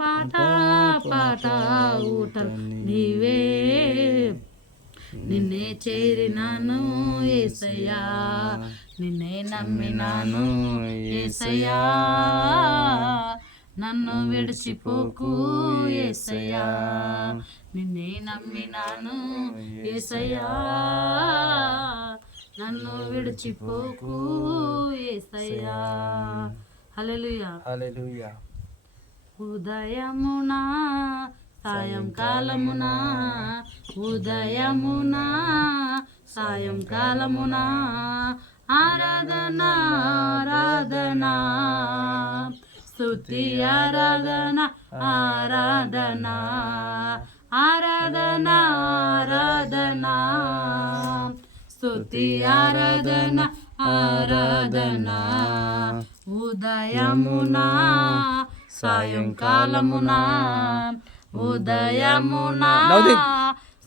పాట పాట ఊట. నీవే. నిన్నే చేరినాను ఏసయ్యా. నిన్నే నమ్మినాను ఏసయ్యా. నన్ను విడిచిపోకు ఏసయ్యా. నిన్నే నమ్మినాను ఏసయ్యా. నన్ను విడిచిపోకు ఏసయ్యా. హల్లెలూయా. హల్లెలూయా. ఉదయమునా సాయంకాలమునా ఉదయమునా సాయంకాలమునా ఆరాధన ఆరాధన స్థుతి ఆరాధన ఆరాధన ఆరాధన ఆరాధన స్థుతి ఆరాధన ఆరాధన ఉదయమునా సాయంకాలమునా ఉదయమునా.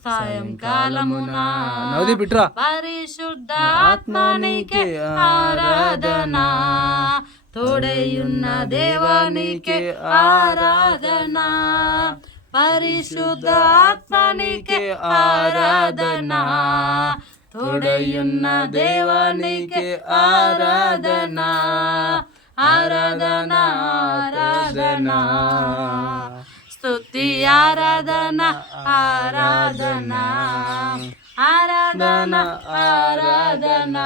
సాయంకాలమునా నవదీప్ ఇట్రా. పరిశుద్ధ ఆత్మనికే ఆరాధన తోడయున్న దేవానికే ఆరాధన పరిశుద్ధ ఆత్మనికే ఆరాధన తోడయున్న దేవానికే ఆరాధన ఆరాధన ఆరాధన స్తుతి ఆరాధన ఆరాధన ఆరాధన ఆరాధన